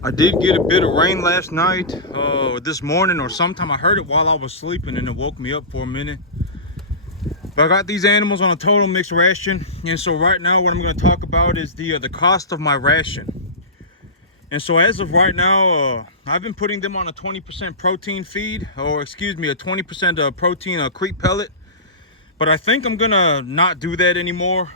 I did get a bit of rain last night, this morning or sometime. I heard it while I was sleeping and it woke me up for a minute. But I got these animals on a total mixed ration, and so right now what I'm going to talk about is the cost of my ration. And so as of right now, I've been putting them on a 20% protein feed, or excuse me, a 20% protein creep pellet. But I think I'm gonna not do that anymore.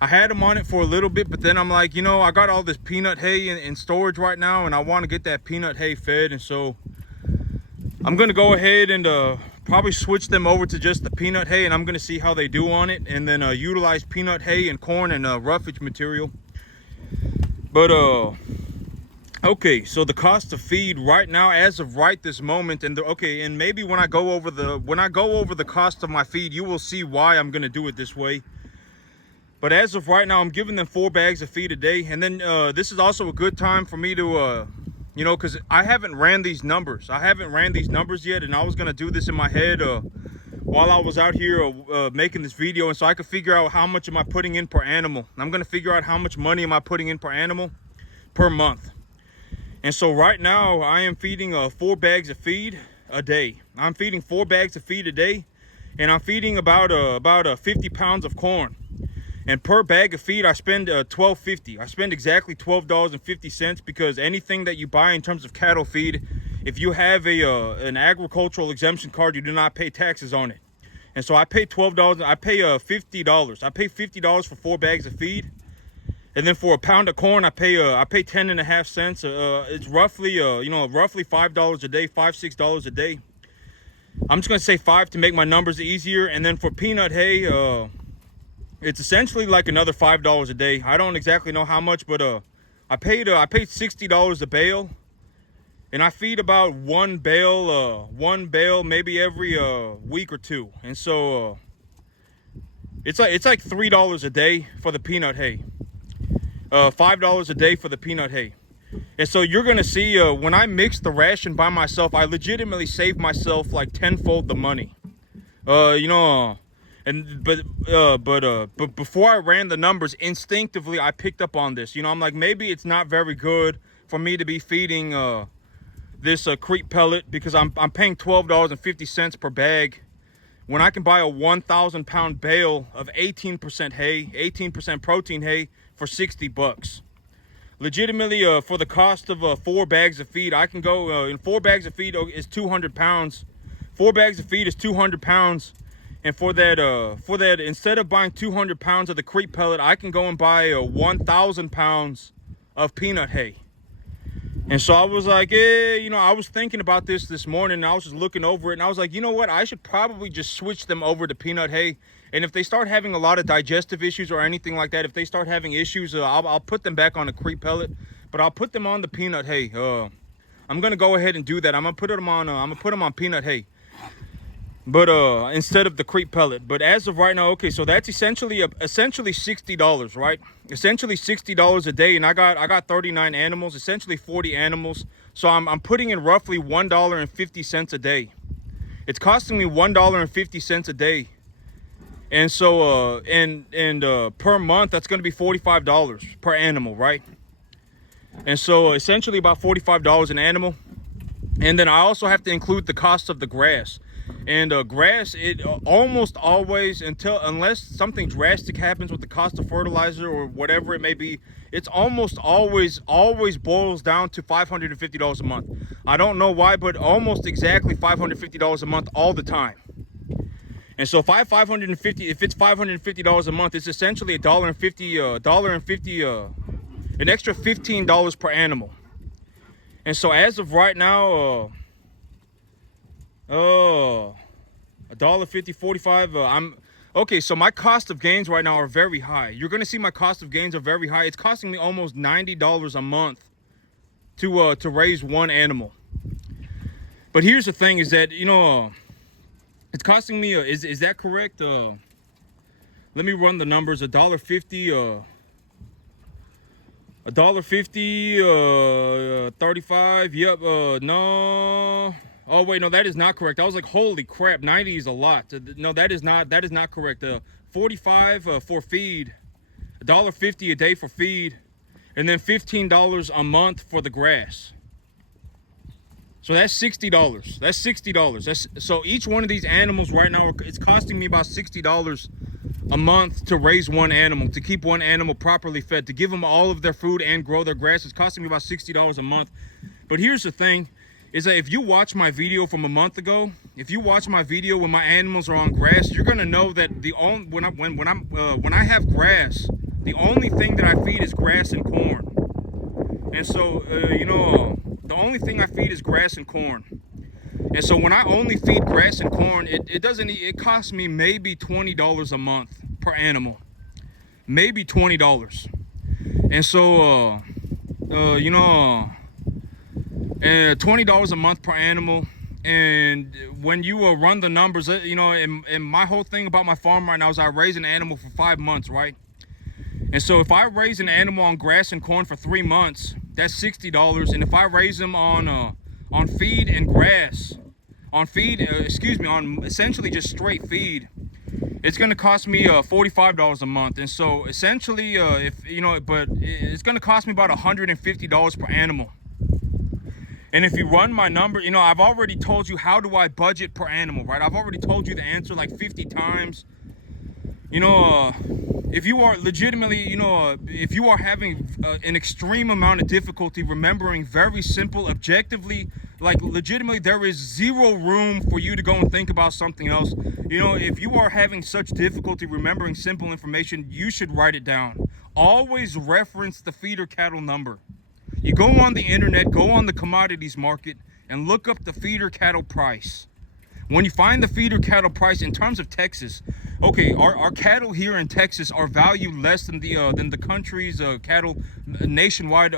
I had them on it for a little bit, but then I'm like, you know, I got all this peanut hay in storage right now, and I want to get that peanut hay fed, and so I'm gonna go ahead and probably switch them over to just the peanut hay, and I'm gonna see how they do on it, and then utilize peanut hay and corn and roughage material. But okay, so the cost of feed right now, as of right this moment, and and maybe when I go over the cost of my feed, you will see why I'm gonna do it this way. But as of right now, I'm giving them 4 bags of feed a day. And then this is also a good time for me to, you know, because I haven't ran these numbers. I haven't ran these numbers yet. And I was going to do this in my head while I was out here making this video. And so I could figure out how much am I putting in per animal. I'm going to figure out how much money am I putting in per animal per month. And so right now, I am feeding 4 bags of feed a day. I'm feeding 4 bags of feed a day. And I'm feeding about 50 pounds of corn. And per bag of feed, I spend $12.50. I spend exactly $12.50 because anything that you buy in terms of cattle feed, if you have an agricultural exemption card, you do not pay taxes on it. And so I pay $12. I pay $50. I pay $50 for 4 bags of feed, and then for a pound of corn, I pay 10 and a half cents. It's roughly you know, roughly $5 a day, $6 a day. I'm just gonna say 5 to make my numbers easier. And then for peanut hay, it's essentially like another $5 a day. I don't exactly know how much, but I paid $60 a bale, and I feed about one bale maybe every week or two. And so it's like $3 a day for the peanut hay, $5 a day for the peanut hay. And so you're gonna see when I mix the ration by myself, I legitimately save myself like tenfold the money. You know. But before I ran the numbers, instinctively I picked up on this. You know, I'm like, maybe it's not very good for me to be feeding this creep pellet, because I'm paying $12.50 per bag when I can buy a 1,000 pound bale of 18% hay, 18% protein hay for $60. Legitimately, for the cost of 4 bags of feed, I can go in 4 bags of feed is 200 pounds. 4 bags of feed is 200 pounds. And for that, instead of buying 200 pounds of the creep pellet, I can go and buy 1,000 pounds of peanut hay. And so I was like, you know, I was thinking about this morning, and I was just looking over it, and I was like, you know what? I should probably just switch them over to peanut hay. And if they start having a lot of digestive issues or anything like that, if they start having issues, I'll put them back on the creep pellet, but I'll put them on the peanut hay. I'm gonna go ahead and do that. I'm gonna put them on peanut hay. But instead of the creep pellet. But as of right now, okay, so that's essentially $60, right? Essentially $60 a day, and I got 39 animals, essentially 40 animals. So I'm putting in roughly $1.50 a day. It's costing me $1.50 a day. And so per month, that's going to be $45 per animal, right? And so essentially about $45 an animal. And then I also have to include the cost of the grass. And grass, it almost always, unless something drastic happens with the cost of fertilizer or whatever it may be, it's almost always boils down to $550 a month. I don't know why, but almost exactly $550 a month all the time. And so if it's $550 a month, it's essentially $1.50, an extra $15 per animal. And so as of right now, $1.50, 45. Okay. So my cost of gains right now are very high. You're gonna see my cost of gains are very high. It's costing me almost $90 a month to raise one animal. But here's the thing: is that, you know, it's costing me. Is that correct? Let me run the numbers. $1.50. $1.50. 35. Yep. No. Oh wait, no, that is not correct. I was like, holy crap, 90 is a lot. No, that is not correct. 45 for feed, $1.50 a day for feed, and then $15 a month for the grass. So that's $60. That's $60. So each one of these animals right now, it's costing me about $60 a month to raise one animal, to keep one animal properly fed, to give them all of their food and grow their grass. It's costing me about $60 a month. But here's the thing, is that if you watch my video from a month ago, if you watch my video when my animals are on grass, you're gonna know that when I have grass, the only thing that I feed is grass and corn. And so the only thing I feed is grass and corn. And so when I only feed grass and corn, it costs me maybe $20 a month per animal, maybe $20. And so $20 a month per animal. And when you run the numbers, and my whole thing about my farm right now is I raise an animal for 5 months, right? And so if I raise an animal on grass and corn for 3 months, that's $60. And if I raise them on feed and grass, on essentially just straight feed, it's going to cost me $45 a month. And so essentially, it's going to cost me about $150 per animal. And if you run my number, I've already told you how do I budget per animal, right? I've already told you the answer like 50 times. If you are legitimately, if you are having an extreme amount of difficulty remembering very simple, objectively, like legitimately, there is zero room for you to go and think about something else. If you are having such difficulty remembering simple information, you should write it down. Always reference the feeder cattle number. You go on the internet, go on the commodities market, and look up the feeder cattle price. When you find the feeder cattle price in terms of Texas, okay, our cattle here in Texas are valued less than the country's cattle nationwide.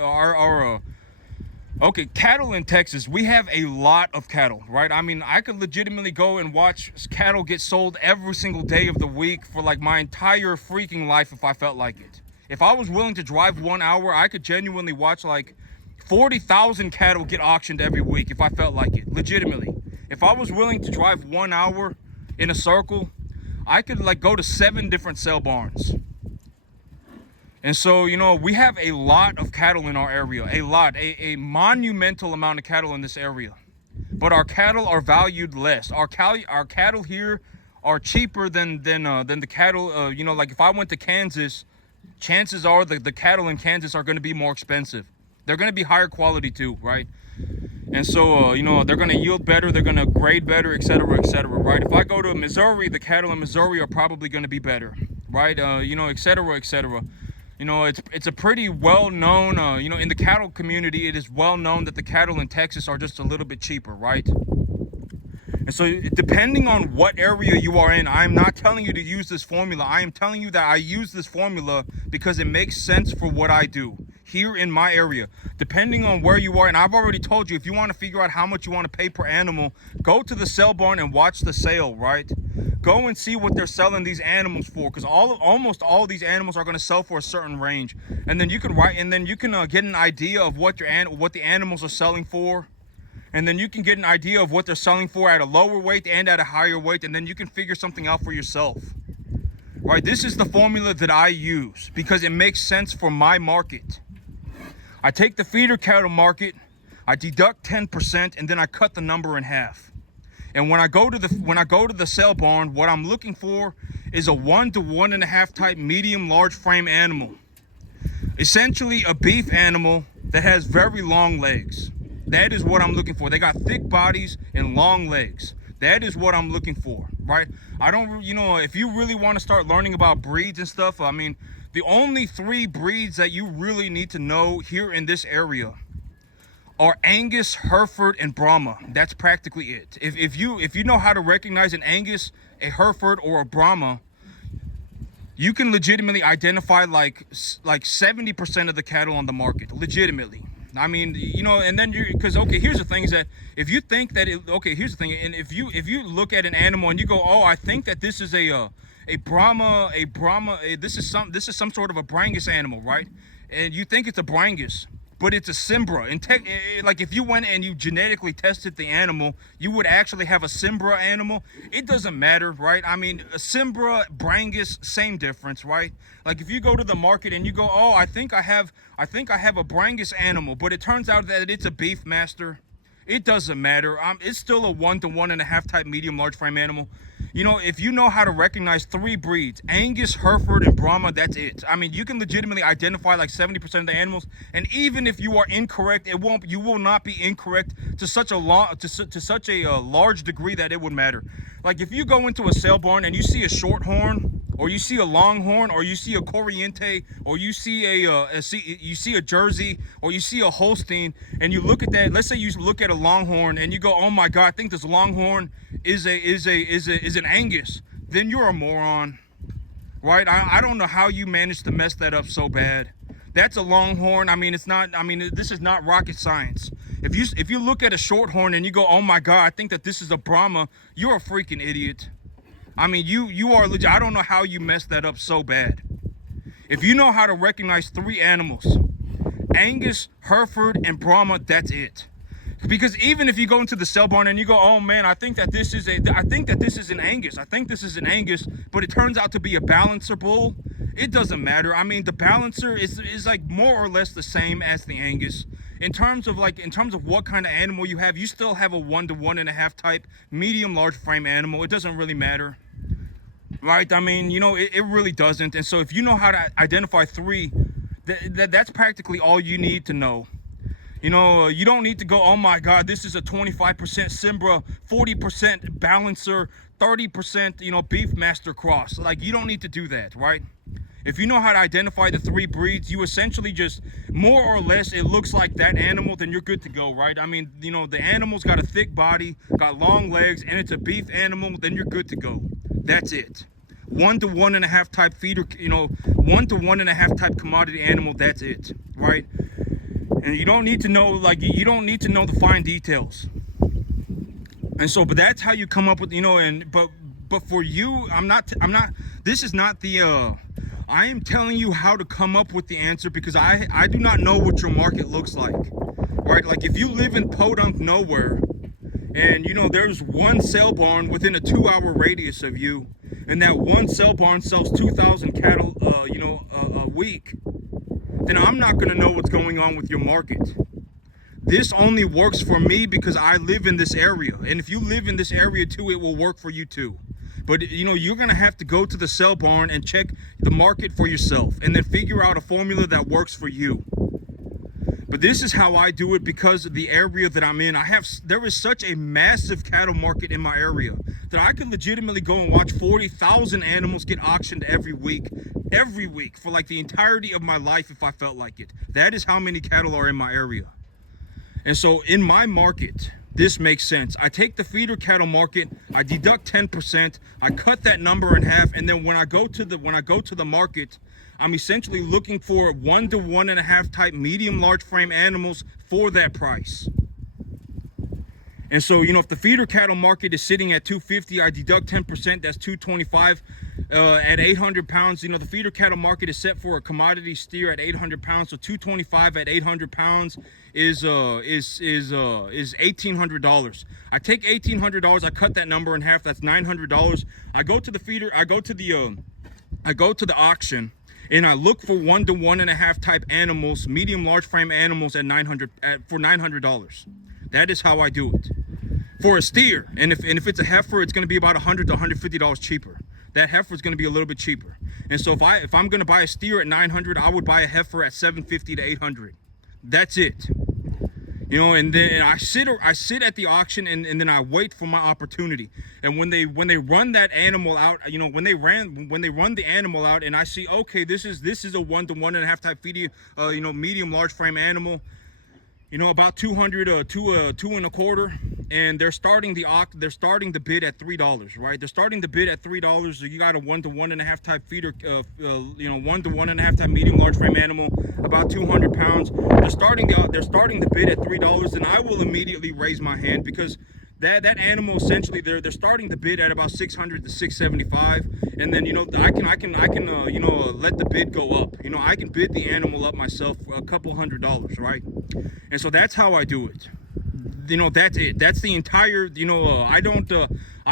Okay, cattle in Texas, we have a lot of cattle, right? I mean, I could legitimately go and watch cattle get sold every single day of the week for like my entire freaking life if I felt like it. If I was willing to drive 1 hour, I could genuinely watch like 40,000 cattle get auctioned every week if I felt like it, legitimately. If I was willing to drive 1 hour in a circle, I could like go to 7 different sale barns. And so, we have a lot of cattle in our area, a monumental amount of cattle in this area. But our cattle are valued less. Our cattle here are cheaper than the cattle, like if I went to Kansas, chances are the cattle in Kansas are going to be more expensive. They're going to be higher quality too, right? And so, they're going to yield better, they're going to grade better, etc., right? If I go to Missouri, the cattle in Missouri are probably going to be better, right? etc. It's a pretty well-known, in the cattle community, it is well-known that the cattle in Texas are just a little bit cheaper, right? And so depending on what area you are in, I'm not telling you to use this formula. I am telling you that I use this formula because it makes sense for what I do here in my area. Depending on where you are, and I've already told you, if you want to figure out how much you want to pay per animal, go to the sale barn and watch the sale, right? Go and see what they're selling these animals for, because almost all of these animals are going to sell for a certain range. And then you can get an idea of what the animals are selling for. And then you can get an idea of what they're selling for at a lower weight and at a higher weight, and then you can figure something out for yourself. Right? This is the formula that I use because it makes sense for my market. I take the feeder cattle market, I deduct 10%, and then I cut the number in half. And when I go to the sale barn, what I'm looking for is a 1 to 1.5 type medium large frame animal. Essentially a beef animal that has very long legs. That is what I'm looking for. They got thick bodies and long legs. That is what I'm looking for, right? I don't, if you really want to start learning about breeds and stuff, I mean, the only 3 breeds that you really need to know here in this area are Angus, Hereford, and Brahma. That's practically it. If you know how to recognize an Angus, a Hereford, or a Brahma, you can legitimately identify like 70% of the cattle on the market, legitimately. I mean, and then because okay, here's the thing is that if you think that here's the thing, and if you look at an animal and you go, oh, I think that this is a Brahma, this is some sort of a Brangus animal, right? And you think it's a Brangus, but it's a Cimbra. And like if you went and you genetically tested the animal, you would actually have a Cimbra animal. It doesn't matter, right? I mean, a Cimbra, Brangus, same difference, right? Like if you go to the market and you go, oh, I think I have a Brangus animal, but it turns out that it's a Beefmaster. It doesn't matter. It's still a 1 to 1.5 type medium large frame animal. You know, if you know how to recognize 3 breeds, Angus, Hereford, and Brahma, that's it. I mean, you can legitimately identify like 70% of the animals, and even if you are incorrect, you will not be incorrect to such a large degree that it would matter. Like if you go into a sale barn and you see a shorthorn, or you see a longhorn, or you see a Corriente, or you see a Jersey, or you see a Holstein, and you look at that. Let's say you look at a longhorn and you go, "Oh my God, I think this longhorn is an Angus." Then you're a moron, right? I don't know how you managed to mess that up so bad. That's a longhorn. I mean, it's not. I mean, this is not rocket science. If you look at a shorthorn and you go, "Oh my God, I think that this is a Brahma," you're a freaking idiot. I mean, you are legit. I don't know how you messed that up so bad. If you know how to recognize 3 animals, Angus, Hereford, and Brahma, that's it. Because even if you go into the sale barn and you go, oh man, I think that this is an Angus. I think this is an Angus, but it turns out to be a Balancer bull. It doesn't matter. I mean, the Balancer is like more or less the same as the Angus. In terms of what kind of animal you have, you still have a 1 to 1.5 type medium large frame animal. It doesn't really matter. Right? I mean, you know, it really doesn't. And so if you know how to identify 3, that's practically all you need to know. You know, you don't need to go, oh my God, this is a 25% Cimbra, 40% Balancer, 30%, you know, Beefmaster cross. Like, you don't need to do that, right? If you know how to identify the 3 breeds, you essentially just, more or less, it looks like that animal, then you're good to go, right? I mean, you know, the animal's got a thick body, got long legs, and it's a beef animal, then you're good to go. That's it. 1 to 1.5 type feeder, you know, 1 to 1.5 type commodity animal, that's it, right? And you don't need to know, like, you don't need to know the fine details. And so, but that's how you come up with, you know, but for you, this is not the, I am telling you how to come up with the answer, because I do not know what your market looks like, right? Like if you live in Podunk nowhere, and you know there's one sale barn within a 2-hour radius of you, and that one sale barn sells 2,000 cattle, a week, then I'm not gonna know what's going on with your market. This only works for me because I live in this area, and if you live in this area too, it will work for you too. But you know, you're gonna have to go to the sale barn and check the market for yourself, and then figure out a formula that works for you. But this is how I do it, because of the area that I'm in. There is such a massive cattle market in my area that I could legitimately go and watch 40,000 animals get auctioned every week for like the entirety of my life if I felt like it. That is how many cattle are in my area. And so in my market, this makes sense. I take the feeder cattle market, I deduct 10%, I cut that number in half, and then when I go to the market, I'm essentially looking for 1 to 1.5 type medium large frame animals for that price. And so, you know, if the feeder cattle market is sitting at 250, I deduct 10%, that's 225. At 800 pounds, you know, the feeder cattle market is set for a commodity steer at 800 pounds. So 225 at 800 pounds is $1,800. I take $1,800, I cut that number in half, that's $900. I go to the feeder, I go to the auction, and I look for 1 to 1.5 type animals, medium large frame animals for $900. That is how I do it for a steer. And if it's a heifer, it's going to be about $100 to $150 cheaper. That heifer is going to be a little bit cheaper. And so if I'm going to buy a steer at $900, I would buy a heifer at $750 to $800. That's it. You know, and then I sit at the auction, and then I wait for my opportunity. And when they run that animal out, you know, when they run the animal out, and I see, okay, this is a 1 to 1.5 type feeder, you know, medium large frame animal, you know, about 200 to 2.25, and they're starting the bid at $3, right? They're starting the bid at $3. So you got a 1 to 1.5 type feeder, you know, 1 to 1.5 type medium large frame animal, about 200 pounds. They're starting the bid at $3, and I will immediately raise my hand, because that animal essentially they're starting to bid at about 600 to 675, and then I can let the bid go up. I can bid the animal up myself for a couple $100s, right? And so that's how I do it. That's it. That's the entire. I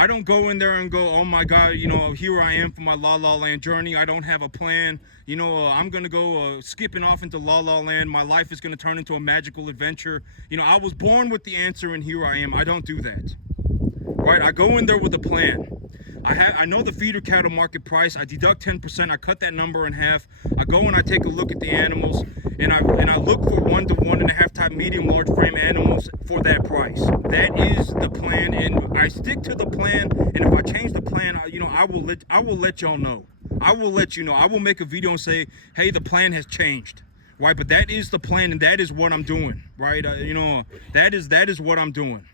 don't go in there and go, oh my God, here I am for my La La Land journey. I don't have a plan. I'm gonna go skipping off into La La Land. My life is gonna turn into a magical adventure. I was born with the answer, and here I am. I don't do that. Right? I go in there with a plan. I know the feeder cattle market price. I deduct 10%. I cut that number in half. I go and I take a look at the animals, and I look for 1 to 1.5 type medium large frame animals for that price. That is the plan, and I stick to the plan. And if I change the plan, I will let y'all know. I will let you know. I will make a video and say, hey, the plan has changed. Right? But that is the plan, and that is what I'm doing. Right? That is what I'm doing.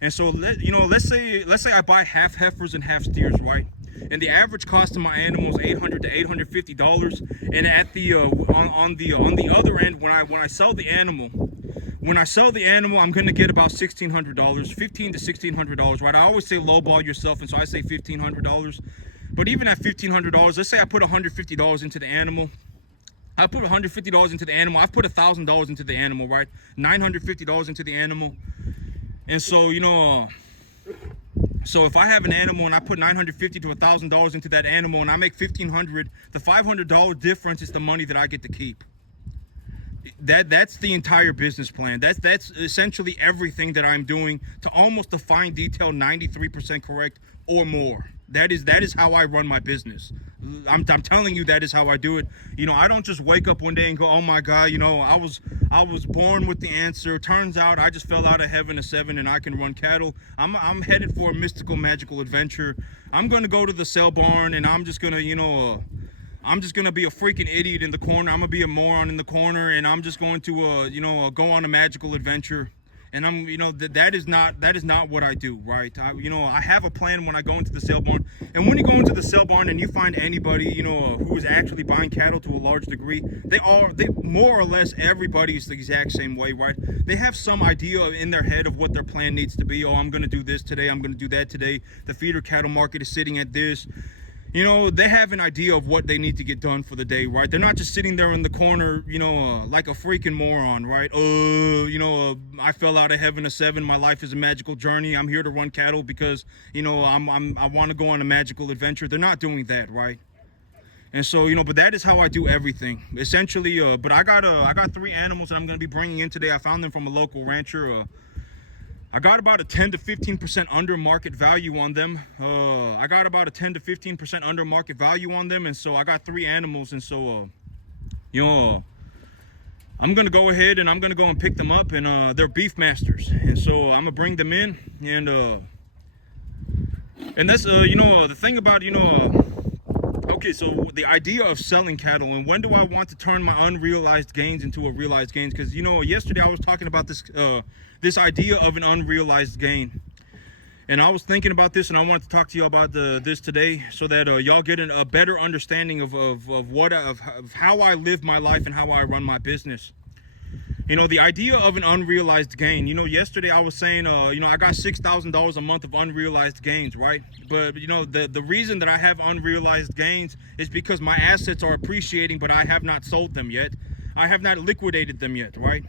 And so let's say I buy half heifers and half steers, right? And the average cost of my animal is $800 to $850. And at the on the other end, when I sell the animal, I'm gonna get about $1,600, $1,500 to $1,600, right? I always say lowball yourself, and so I say $1,500. But even at $1,500, let's say I put $150 into the animal. I put $150 into the animal. I've put $1,000 into the animal, right? $950 into the animal. And so, so if I have an animal and I put $950 to $1,000 into that animal and I make $1,500, the $500 difference is the money that I get to keep. That's the entire business plan. That's essentially everything that I'm doing to almost a fine detail, 93% correct or more. That is how I run my business. I'm telling you, that is how I do it. I don't just wake up one day and go, oh my God, I was born with the answer. Turns out I just fell out of heaven to 7 and I can run cattle. I'm headed for a mystical, magical adventure. I'm gonna go to the sale barn and I'm just gonna be a freaking idiot in the corner. I'm gonna be a moron in the corner, and I'm just going to go on a magical adventure. And I'm that is not what I do, right? I have a plan when I go into the sale barn. And when you go into the sale barn and you find anybody who is actually buying cattle to a large degree, they more or less everybody is the exact same way, right? They have some idea in their head of what their plan needs to be. Oh, I'm gonna do this today, I'm gonna do that today. The feeder cattle market is sitting at this. They have an idea of what they need to get done for the day, right? They're not just sitting there in the corner, like a freaking moron, right? I fell out of heaven to 7. My life is a magical journey. I'm here to run cattle because, I want to go on a magical adventure. They're not doing that, right? And so, but that is how I do everything, essentially. But I got 3 animals that I'm going to be bringing in today. I found them from a local rancher. I got about a 10 to 15% under market value on them. I got about a 10 to 15% under market value on them, and so I got 3 animals, and so I'm gonna go ahead and I'm gonna go and pick them up, and they're Beefmasters, and so I'm gonna bring them in, and that's the thing about okay, so the idea of selling cattle, and when do I want to turn my unrealized gains into a realized gains? Because yesterday I was talking about this idea of an unrealized gain, and I was thinking about this, and I wanted to talk to you about this today, so that y'all get a better understanding of how I live my life and how I run my business. The idea of an unrealized gain. Yesterday I was saying, I got $6,000 a month of unrealized gains, right? But the reason that I have unrealized gains is because my assets are appreciating, but I have not sold them yet. I have not liquidated them yet, right?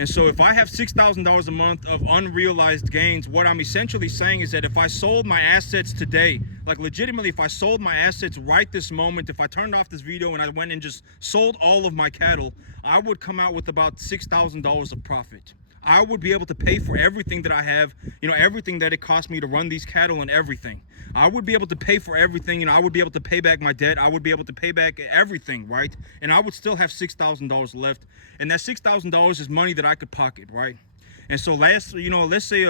And so if I have $6,000 a month of unrealized gains, what I'm essentially saying is that if I sold my assets today, like legitimately, if I sold my assets right this moment, if I turned off this video and I went and just sold all of my cattle, I would come out with about $6,000 of profit. I would be able to pay for everything that I have, everything that it cost me to run these cattle and everything. I would be able to pay for everything, I would be able to pay back my debt. I would be able to pay back everything, right? And I would still have $6,000 left. And that $6,000 is money that I could pocket, right? And so let's say,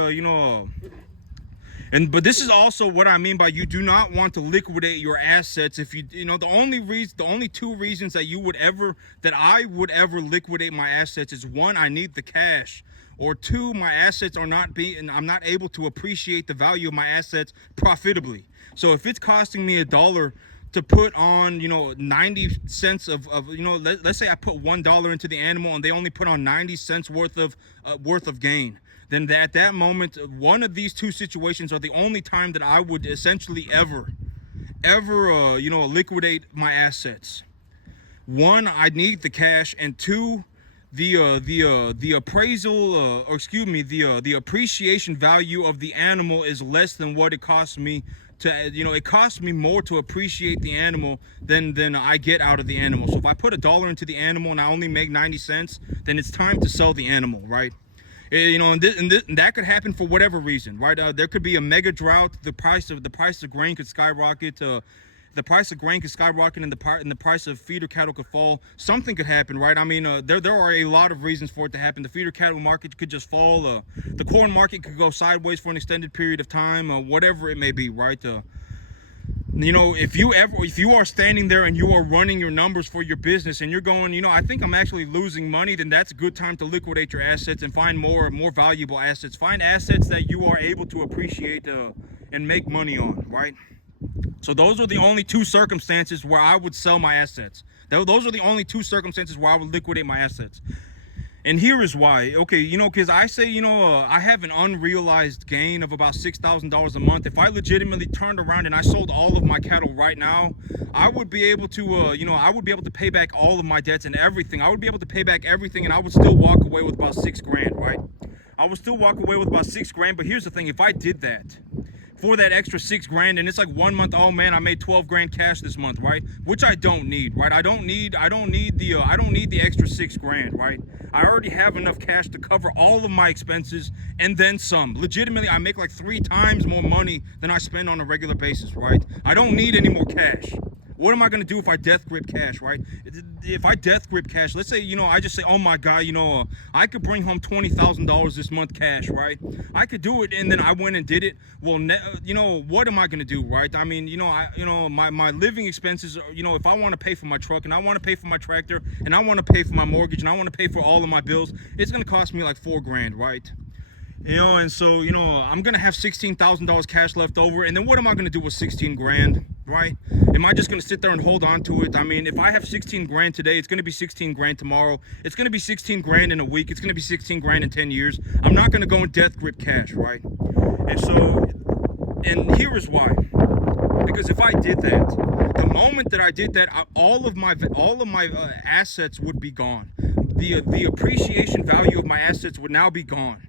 but this is also what I mean by you do not want to liquidate your assets. If the only 2 reasons that I would ever liquidate my assets is 1, I need the cash, or 2, my assets I'm not able to appreciate the value of my assets profitably. So if it's costing me $1 to put on 90 cents of let's say I put $1 into the animal and they only put on 90 cents worth of gain, then at that moment, one of these two situations are the only time that I would essentially ever liquidate my assets. One, I need the cash, and two, the appraisal, or excuse me, the appreciation value of the animal is less than what it costs me to, it costs me more to appreciate the animal than I get out of the animal. So if I put $1 into the animal and I only make 90 cents, then it's time to sell the animal, right? And that could happen for whatever reason, right? There could be a mega drought. The price of grain could skyrocket. The price of grain could skyrocket, and the price of feeder cattle could fall. Something could happen, right? I mean, there are a lot of reasons for it to happen. The feeder cattle market could just fall. The corn market could go sideways for an extended period of time. Whatever it may be, right? If you are standing there and you are running your numbers for your business and you're going, I think I'm actually losing money, then that's a good time to liquidate your assets and find more valuable assets. Find assets that you are able to appreciate and make money on, right? So those are the only two circumstances where I would sell my assets. Those are the only two circumstances where I would liquidate my assets. And here is why. Okay, because I say, I have an unrealized gain of about $6,000 a month. If I legitimately turned around and I sold all of my cattle right now, I would be able to, I would be able to pay back all of my debts and everything. I would be able to pay back everything, and I would still walk away with about $6,000, right? I would still walk away with about $6,000. But here's the thing: if I did that for that extra $6,000, and it's like 1 month, oh man, I made $12,000 cash this month, right? Which I don't need, right? I don't need the extra $6,000, right? I already have enough cash to cover all of my expenses and then some. Legitimately, I make like 3 times more money than I spend on a regular basis, right? I don't need any more cash. What am I going to do if I death grip cash, right? If I death grip cash, let's say, I just say, oh my God, I could bring home $20,000 this month cash, right? I could do it, and then I went and did it. Well, what am I going to do, right? I mean, my living expenses, if I want to pay for my truck, and I want to pay for my tractor, and I want to pay for my mortgage, and I want to pay for all of my bills, it's going to cost me like $4,000, right? And so, I'm going to have $16,000 cash left over. And then what am I going to do with $16,000, right? Am I just going to sit there and hold on to it? I mean, if I have $16,000 today, it's going to be $16,000 tomorrow. It's going to be $16,000 in a week. It's going to be $16,000 in 10 years. I'm not going to go in death grip cash, right? And here is why. Because if I did that, the moment that I did that, all of my assets would be gone. The appreciation value of my assets would now be gone.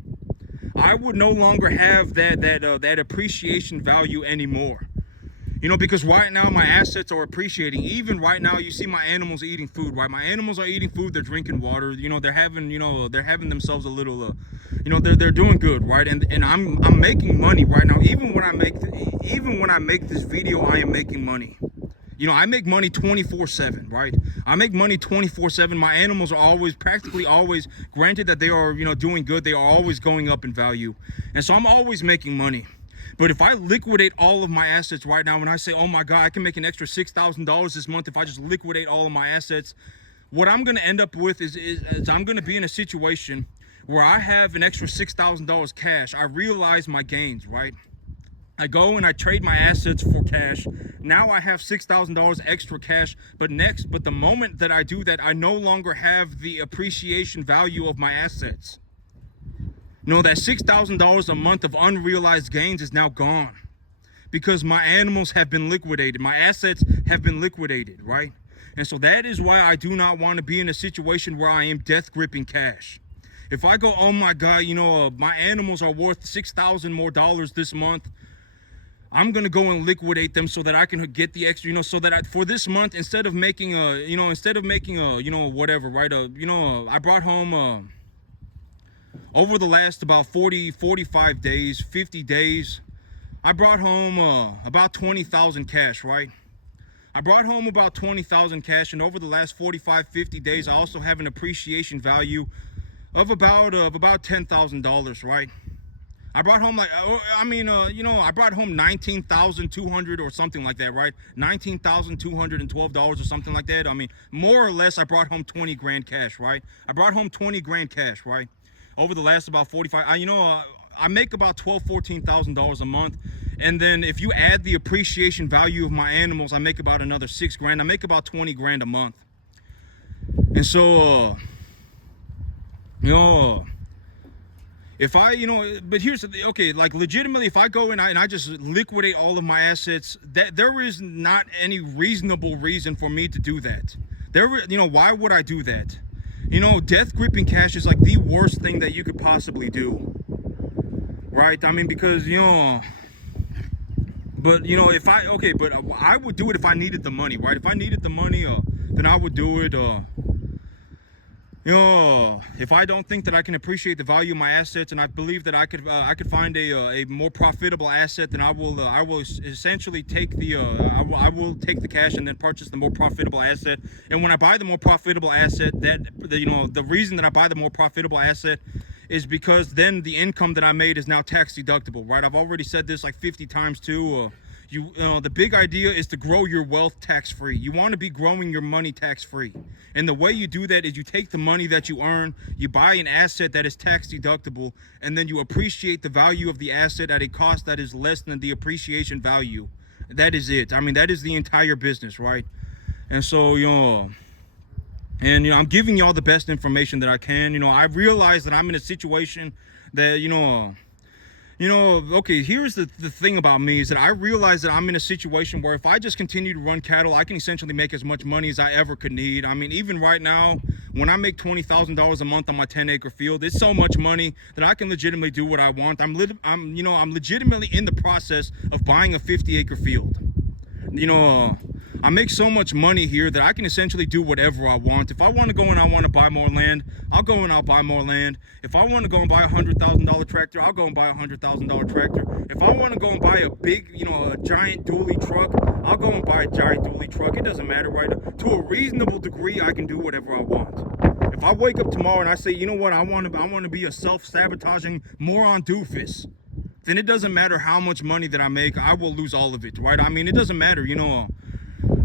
I would no longer have that appreciation value anymore. Because right now my assets are appreciating. Even right now, you see my animals eating food, right? My animals are eating food, they're drinking water, they're having themselves a little, they're doing good, right? And I'm making money right now. Even when I make this video, I am making money. I make money 24/7, right? I make money 24/7. My animals are practically always, granted that they are, doing good, they are always going up in value. And so I'm always making money. But if I liquidate all of my assets right now, and I say, oh my God, I can make an extra $6,000 this month if I just liquidate all of my assets, what I'm going to end up with is I'm going to be in a situation where I have an extra $6,000 cash. I realize my gains, right? I go and I trade my assets for cash. Now I have $6,000 extra cash. But the moment that I do that, I no longer have the appreciation value of my assets. That $6,000 a month of unrealized gains is now gone because my animals have been liquidated. My assets have been liquidated, right? And so that is why I do not want to be in a situation where I am death gripping cash. If I go, oh my God, my animals are worth $6,000 more this month, I'm going to go and liquidate them so that I can get the extra, so that for this month, instead of making whatever, right? I brought home, over the last about 40, 45 days, 50 days, I brought home about 20,000 cash, right? I brought home about 20,000 cash, and over the last 45, 50 days, I also have an appreciation value of about $10,000, right? I brought home I brought home 19,200 or something like that, right? $19,212 or something like that. I mean, more or less, I brought home $20,000 cash, right? I brought home $20,000 cash, right? Over the last about 45, I make about $12,000-$14,000 a month, and then if you add the appreciation value of my animals, I make about another $6,000. I make about $20,000 a month, and so If I, but here's the, okay, like legitimately, if I go and I just liquidate all of my assets, that there is not any reasonable reason for me to do that. Why would I do that? Death gripping cash is like the worst thing that you could possibly do, right? I mean, because, but if but I would do it if I needed the money, right? If I needed the money, then I would do it. If I don't think that I can appreciate the value of my assets, and I believe that I could find a more profitable asset, then I will essentially take I will take the cash and then purchase the more profitable asset. And when I buy the more profitable asset, the reason that I buy the more profitable asset is because then the income that I made is now tax deductible, right? I've already said this like 50 times too. The big idea is to grow your wealth tax-free. You want to be growing your money tax-free. And the way you do that is you take the money that you earn, you buy an asset that is tax deductible, and then you appreciate the value of the asset at a cost that is less than the appreciation value. That is it. I mean, that is the entire business, right? And so, I'm giving y'all the best information that I can. I realize that I'm in a situation that, okay, here's the thing about me is that I realize that I'm in a situation where if I just continue to run cattle, I can essentially make as much money as I ever could need. I mean, even right now, when I make $20,000 a month on my 10-acre field, it's so much money that I can legitimately do what I want. I'm legitimately in the process of buying a 50-acre field. I make so much money here that I can essentially do whatever I want. If I want to go and I want to buy more land, I'll go and I'll buy more land. If I want to go and buy $100,000 tractor, I'll go and buy $100,000 tractor. If I want to go and buy a big, a giant dually truck, I'll go and buy a giant dually truck. It doesn't matter, right? To a reasonable degree, I can do whatever I want. If I wake up tomorrow and I say, you know what, I want to be a self-sabotaging moron doofus, then it doesn't matter how much money that I make, I will lose all of it, right? I mean, it doesn't matter,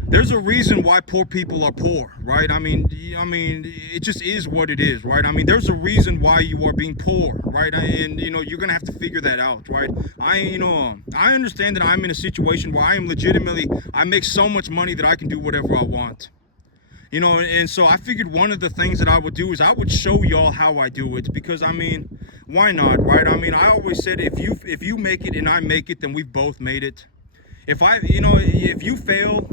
there's a reason why poor people are poor, right? I mean, it just is what it is, right? I mean, there's a reason why you are being poor, right? And you're gonna have to figure that out, right? I understand that I'm in a situation where I make so much money that I can do whatever I want. And so I figured one of the things that I would do is I would show y'all how I do it, because I mean, why not, right? I mean, I always said if you make it and I make it, then we've both made it. If you fail,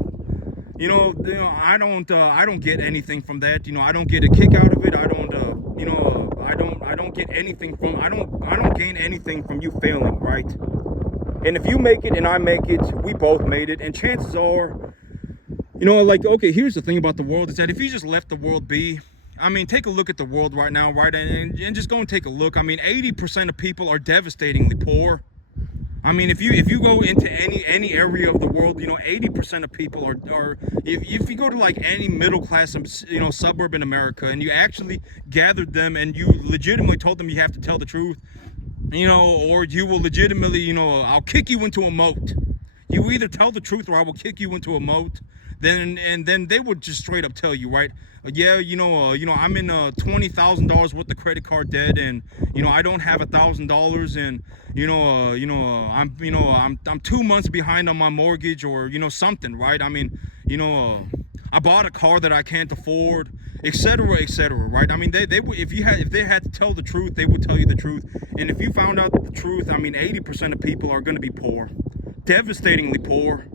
I don't get anything from that. I don't get a kick out of it. I don't get anything from, I don't gain anything from you failing, right? And if you make it and I make it, we both made it. And chances are, okay, here's the thing about the world is that if you just left the world be, I mean, take a look at the world right now, right? And just go and take a look. I mean, 80% of people are devastatingly poor. I mean, if you go into any area of the world, 80% of people are if you go to like any middle class, suburb in America, and you actually gathered them and you legitimately told them you have to tell the truth, or you will legitimately, I'll kick you into a moat. You either tell the truth or I will kick you into a moat. Then they would just straight up tell you, right? Yeah, I'm in $20,000 worth of credit card debt, and I don't have $1,000, and I'm 2 months behind on my mortgage, or something, right? I mean, I bought a car that I can't afford, etc., right? I mean, they would, if they had to tell the truth, they would tell you the truth. And if you found out the truth, I mean, 80% of people are going to be poor, devastatingly poor.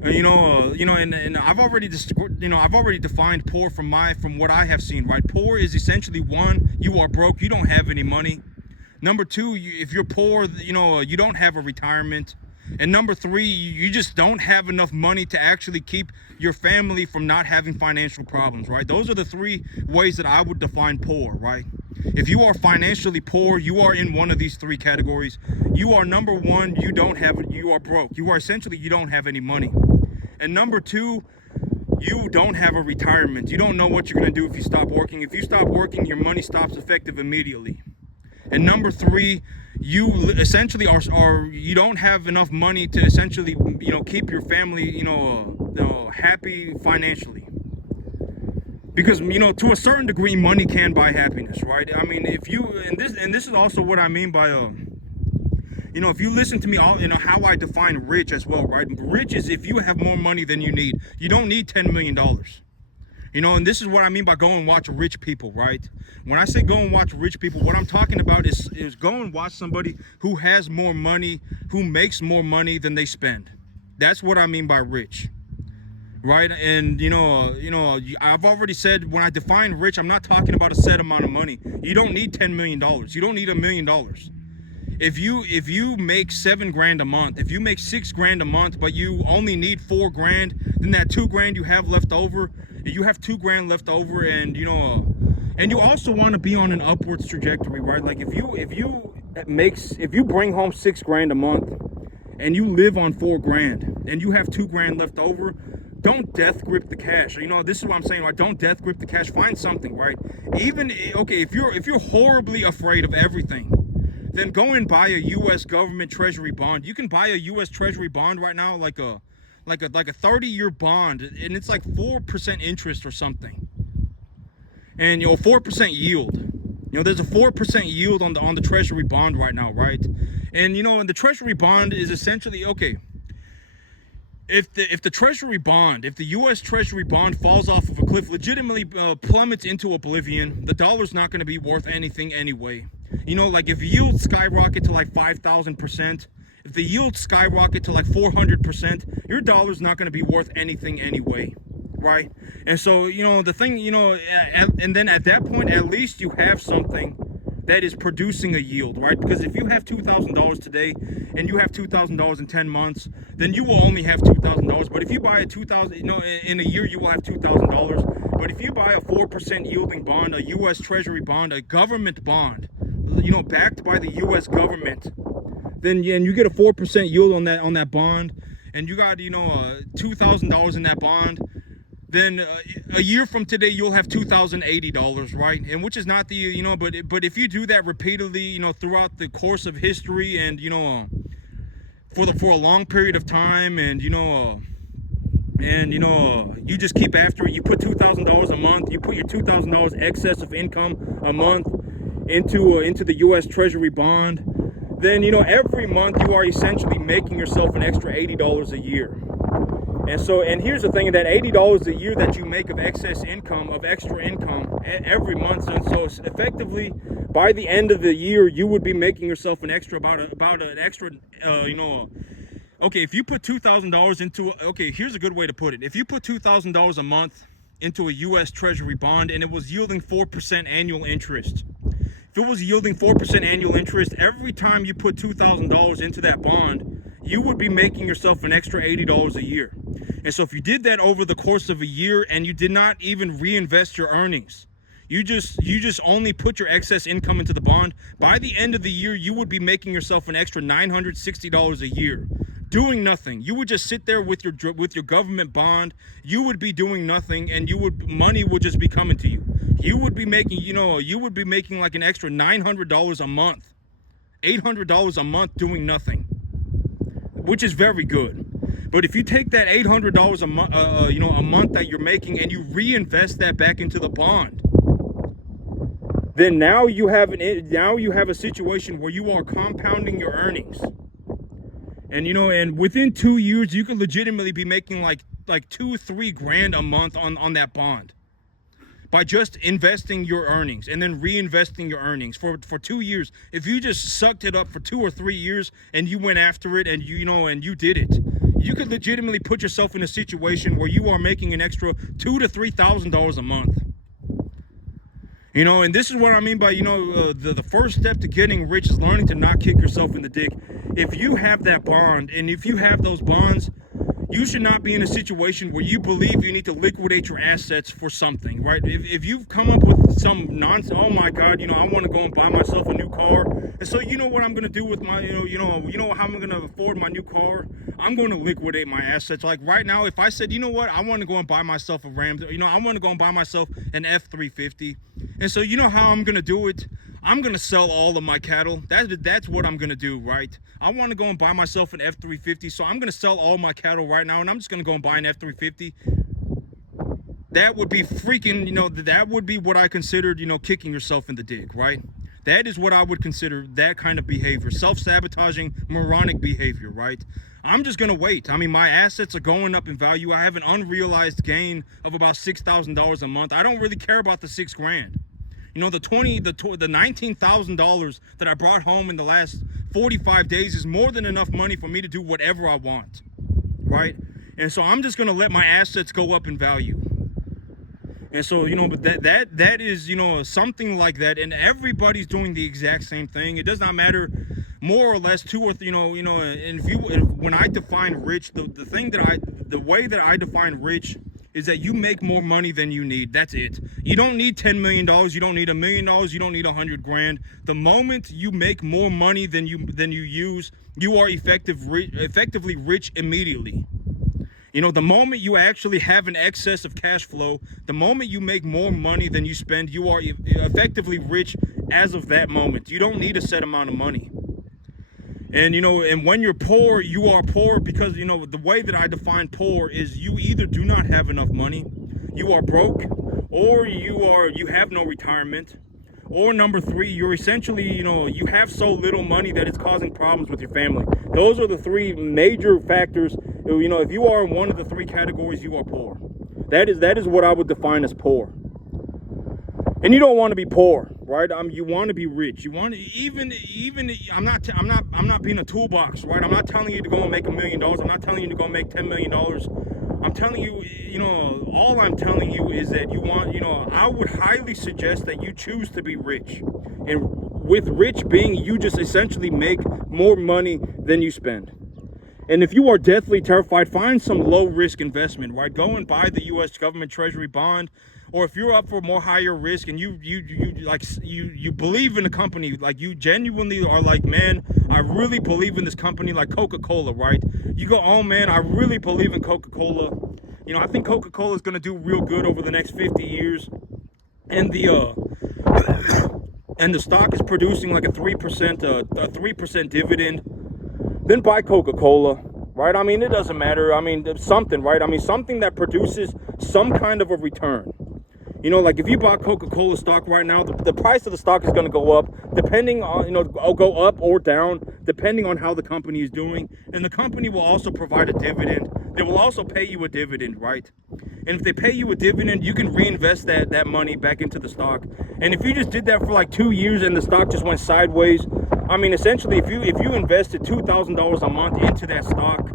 And I've already defined poor from what I have seen, right? Poor is essentially, one, you are broke, you don't have any money. Number two, if you're poor, you don't have a retirement. And number three, you just don't have enough money to actually keep your family from not having financial problems, right? Those are the three ways that I would define poor, right? If you are financially poor, you are in one of these three categories. You are, number one, you are broke. You don't have any money. And number two, you don't have a retirement. You don't know what you're going to do if you stop working. If you stop working, your money stops effective immediately. And number three, you essentially you don't have enough money to essentially, keep your family, happy financially. Because, to a certain degree, money can buy happiness, right? I mean, and this is also what I mean by, if you listen to me, how I define rich as well, right? Rich is if you have more money than you need. You don't need $10 million. You know, and this is what I mean by go and watch rich people, right? When I say go and watch rich people, what I'm talking about is go and watch somebody who has more money, who makes more money than they spend. That's what I mean by rich, right? And I've already said when I define rich, I'm not talking about a set amount of money. You don't need $10 million. You don't need $1 million. If you make $7 grand a month, if you make $6 grand a month, but you only need $4 grand, then that $2 grand you have left over, you have $2 grand left over, and and you also want to be on an upwards trajectory, right? Like if you bring home $6 grand a month, and you live on $4 grand, and you have $2 grand left over, don't death grip the cash. This is what I'm saying, right? Don't death grip the cash. Find something, right? Even okay, if you're horribly afraid of everything, then go and buy a U.S. government treasury bond. You can buy a U.S. treasury bond right now, like a 30-year bond, and it's like 4% interest or something, and 4% yield. There's a 4% yield on the treasury bond right now, right? And and the treasury bond is essentially, okay, if the U.S. treasury bond falls off of a cliff, legitimately plummets into oblivion, the dollar's not going to be worth anything anyway. Like if yields skyrocket to like 5,000%, if the yields skyrocket to like 400%, your dollar's not going to be worth anything anyway, right? And so, the thing, and then at that point, at least you have something that is producing a yield, right? Because if you have $2,000 today and you have $2,000 in 10 months, then you will only have $2,000. But if you buy a in a year, you will have $2,000. But if you buy a 4% yielding bond, a U.S. Treasury bond, a government bond, backed by the U.S. government, then you get a 4% yield on that bond, and you got $2,000 in that bond. Then a year from today, you'll have $2,080, right? And which is not the, but if you do that repeatedly, throughout the course of history, and for a long period of time, and you just keep after it. You put $2,000 a month. You put your $2,000 excess of income a month into the U.S. Treasury bond. Then every month you are essentially making yourself an extra $80 a year. And here's the thing, that $80 a year that you make of excess income, of extra income every month, and so effectively by the end of the year you would be making yourself an extra about an extra okay, if you put $2,000 into, okay, here's a good way to put it. If you put $2,000 a month into a U.S. Treasury bond and it was yielding 4% annual interest, if it was yielding 4% annual interest, every time you put $2,000 into that bond, you would be making yourself an extra $80 a year. And so if you did that over the course of a year and you did not even reinvest your earnings, you just only put your excess income into the bond, by the end of the year, you would be making yourself an extra $960 a year, doing nothing. You would just sit there with your government bond. You would be doing nothing, and money would just be coming to you. You would be making, like an extra $900 a month, $800 a month doing nothing, which is very good. But if you take that $800 a month that you're making and you reinvest that back into the bond, then now you have a situation where you are compounding your earnings. And within 2 years you could legitimately be making like $2-3 grand a month on that bond, by just investing your earnings and then reinvesting your earnings for 2 years. If you just sucked it up for 2 or 3 years and you went after it and you did it, you could legitimately put yourself in a situation where you are making an extra $2,000 to $3,000 a month. And this is what I mean by, the first step to getting rich is learning to not kick yourself in the dick. If you have that bond, and if you have those bonds, you should not be in a situation where you believe you need to liquidate your assets for something, right? If you've come up with some nonsense, oh my God, I want to go and buy myself a new car. And so what I'm going to do with my, how I'm going to afford my new car? I'm going to liquidate my assets. Like right now, if I said, I want to go and buy myself a Ram, I want to go and buy myself an F-350. And so how I'm going to do it? I'm going to sell all of my cattle. That's what I'm going to do, right? I want to go and buy myself an F-350, so I'm going to sell all my cattle right now, and I'm just going to go and buy an F-350. That would be freaking, that would be what I considered, kicking yourself in the dick, right? That is what I would consider that kind of behavior, self-sabotaging, moronic behavior, right? I'm just gonna wait. I mean, my assets are going up in value. I have an unrealized gain of about $6,000 a month. I don't really care about the $6,000. You know, the $19,000 that I brought home in the last 45 days is more than enough money for me to do whatever I want, right? And so I'm just gonna let my assets go up in value. And so, you know, but that is, you know, something like that, and everybody's doing the exact same thing. It does not matter, more or less, two or three, and when I define rich, the way that I define rich is that you make more money than you need. That's it. You don't need $10 million. You don't need $1 million. You don't need 100 grand. The moment you make more money than you use, you are effectively rich immediately. You know, the moment you actually have an excess of cash flow, the moment you make more money than you spend, you are effectively rich as of that moment. You don't need a set amount of money. And, you know, and when you're poor, you are poor because, you know, the way that I define poor is you either do not have enough money, you are broke, or you have no retirement, or number three, you're essentially, you know, you have so little money that it's causing problems with your family. Those are the three major factors. You know, if you are in one of the three categories, you are poor. That is what I would define as poor. And you don't want to be poor, right? You want to be rich. You want to, even I'm not being a toolbox, right? I'm not telling you to go and make $1 million. I'm not telling you to go make $10 million. I'm telling you, you know, all I'm telling you is that you want, you know, I would highly suggest that you choose to be rich. And with rich being, you just essentially make more money than you spend. And if you are deathly terrified, find some low risk investment, right? Go and buy the U.S. government treasury bond. Or if you're up for more higher risk and you believe in a company, like you genuinely are like, man, I really believe in this company, like Coca-Cola, right? You go, oh man, I really believe in Coca-Cola. You know, I think Coca-Cola is going to do real good over the next 50 years. And the stock is producing like a 3% dividend. Then buy Coca-Cola, right? I mean, it doesn't matter. I mean, something, right? I mean, something that produces some kind of a return. You know, like if you bought Coca-Cola stock right now, the price of the stock is going to go up depending on, you know, go up or down depending on how the company is doing. And the company will also provide a dividend. They will also pay you a dividend, right? And if they pay you a dividend, you can reinvest that money back into the stock. And if you just did that for like 2 years and the stock just went sideways, I mean, essentially, if you invested $2,000 a month into that stock,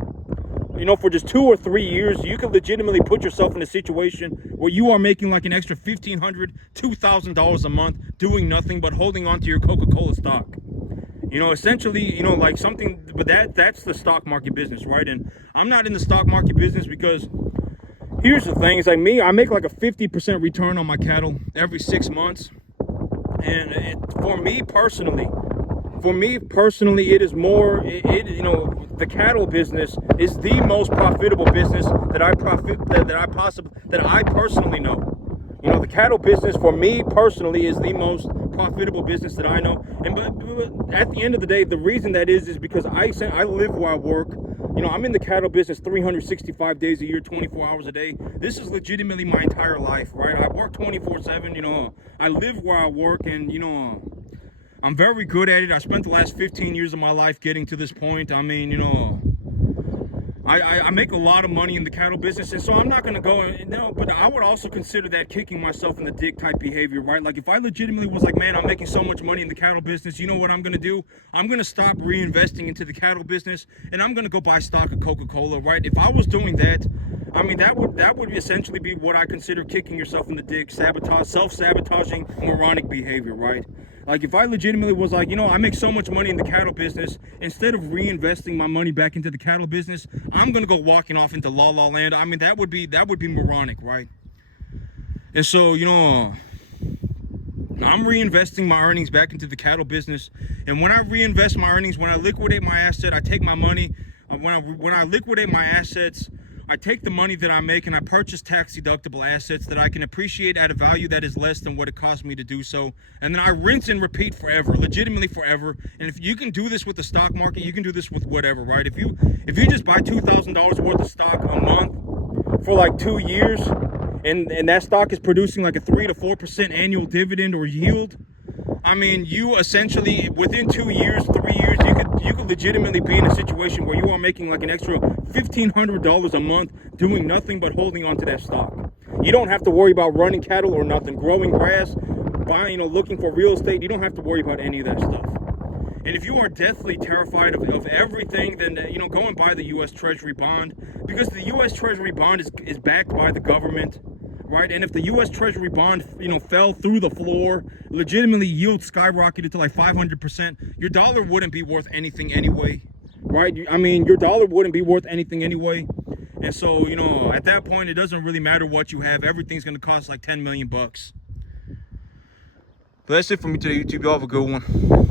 you know, for just 2 or 3 years, you could legitimately put yourself in a situation where you are making like an extra $1,500, $2,000 a month doing nothing but holding on to your Coca-Cola stock. You know, essentially, you know, like something, but that's the stock market business, right? And I'm not in the stock market business because here's the thing. It's like me, I make like a 50% return on my cattle every 6 months. And for me personally, it is more, you know, the cattle business is the most profitable business that I personally know. You know, the cattle business for me personally is the most profitable business that I know. And but at the end of the day, the reason that is because I live where I work. You know, I'm in the cattle business 365 days a year, 24 hours a day. This is legitimately my entire life, right? I work 24/7, you know, I live where I work, and, you know, I'm very good at it. I spent the last 15 years of my life getting to this point. I mean, you know, I make a lot of money in the cattle business, and so I'm not going to go, but I would also consider that kicking myself in the dick type behavior, right? Like if I legitimately was like, man, I'm making so much money in the cattle business, you know what I'm going to do? I'm going to stop reinvesting into the cattle business, and I'm going to go buy stock of Coca-Cola, right? If I was doing that, I mean, that would essentially be what I consider kicking yourself in the dick, self-sabotaging, moronic behavior, right? Like if I legitimately was like, you know, I make so much money in the cattle business, instead of reinvesting my money back into the cattle business, I'm gonna go walking off into La La Land. I mean, that would be moronic, right? And so, you know, I'm reinvesting my earnings back into the cattle business, and when I reinvest my earnings, when I liquidate my asset, I take my money. When I liquidate my assets, I take the money that I make and I purchase tax-deductible assets that I can appreciate at a value that is less than what it cost me to do so. And then I rinse and repeat forever, legitimately forever. And if you can do this with the stock market, you can do this with whatever, right? If you just buy $2,000 worth of stock a month for like 2 years, and that stock is producing like a 3 to 4% annual dividend or yield, I mean, you essentially within 2 years, 3 years, you could legitimately be in a situation where you are making like an extra $1,500 a month doing nothing but holding on to that stock. You don't have to worry about running cattle or nothing, growing grass, buying, looking for real estate. You don't have to worry about any of that stuff. And if you are deathly terrified of everything, then go and buy the U.S. Treasury bond, because the U.S. Treasury bond is backed by the government, right? And if the U.S. Treasury bond fell through the floor, legitimately yield skyrocketed to like 500%, your dollar wouldn't be worth anything anyway, right? I mean, your dollar wouldn't be worth anything anyway. And so at that point, it doesn't really matter what you have. Everything's gonna cost like 10 million bucks. But that's it for me today, YouTube. Y'all have a good one.